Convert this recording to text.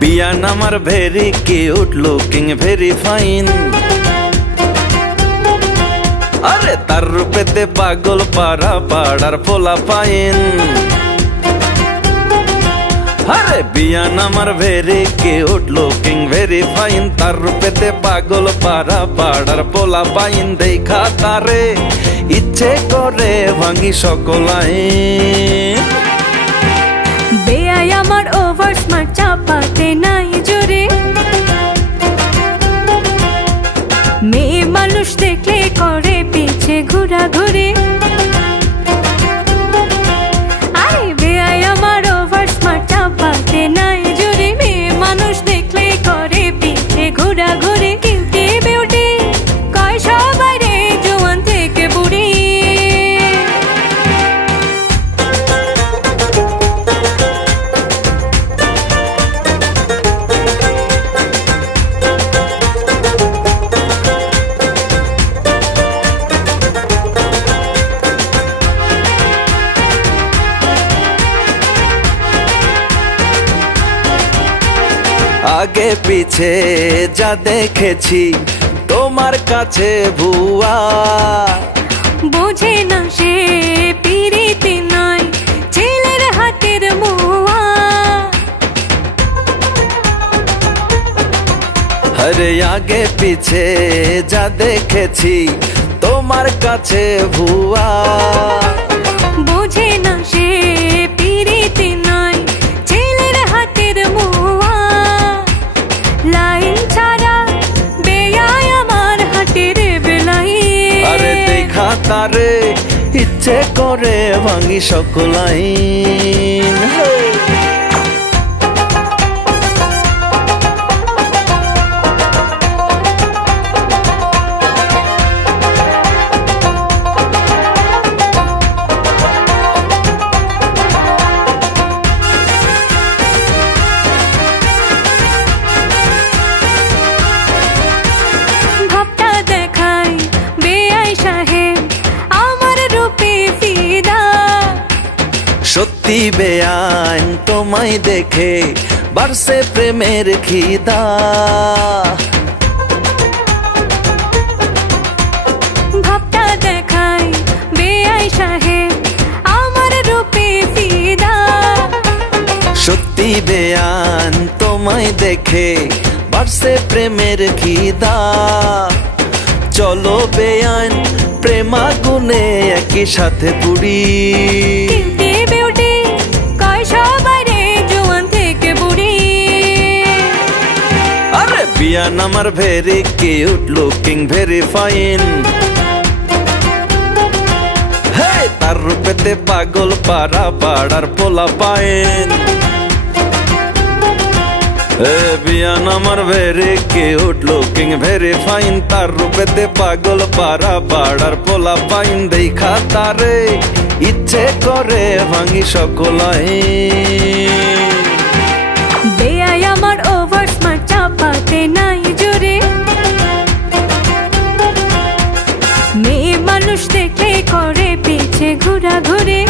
বিয়ান আমার very cute looking very fine, আরে তার রূপেতে পাগল পাড়া পাড়ার পোলা পাইন। আরে বিয়ান আমার very cute looking very fine, তার রূপেতে পাগল পাড়া পাড়ার পোলা পাইন। দেখা তারে ইচ্ছে করে ভাঙি সকল আইন। বেয়াই আমার ওভার স্মার্ট, চাপাতে নাই জোরে। মেয়ে মানুষ দেখলে করে পিছে ঘোরাঘুরি। আরে বেয়াই আমার ওভার স্মার্ট, চাপাতে নাই জোরে। মেয়ে মানুষ দেখলে করে পিছে ঘোরাঘুরি। কিউটি বিউটি কয় সবাই রে, জোয়ান থেকে বুড়ি। আগে পিছে যা দেখেছি তোমার কাছে ভুয়া, বোঝে না সে পিরিতি নয় ছেলের হাতের মুয়া। আরে আগে পিছে যা দেখেছি তোমার কাছে ভুয়া, বোঝে না সে পিরিতি নয় ছেলের হাতের মুয়া। লাইন ছাড়া বেয়াই আমার হাতের বেলাই। আরে দেখা তারে ইচ্ছে করে ভাঙি সকল আইন। সত্যি বেআইন তোমায় দেখে বাড়ছে প্রেমের খিদা। ভাবটা দেখাই বেআই সাহেব আমার রূপে ফিদা। সত্যি বেআইন তোমায় দেখে বাড়ছে প্রেমের খিদা। চলো বেআইন প্রেমা গুনে একই সাথে পুড়ি। বিয়ান আমার very cute looking very fine, হে তার রূপেতে পাগল পাড়া পাড়ার পোলা পাইন। হে বিয়ান আমার very cute looking very fine, তার রূপেতে পাগল পাড়া পাড়ার পোলা পাইন। দেখা তারে ইচ্ছে করে ভাঙি সকল আইন। বেয়াই আমার ওভার স্মার্ট, চাপাতে নাই জোরে। মেয়ে মানুষ দেখলে করে পিছে ঘোরাঘুরি।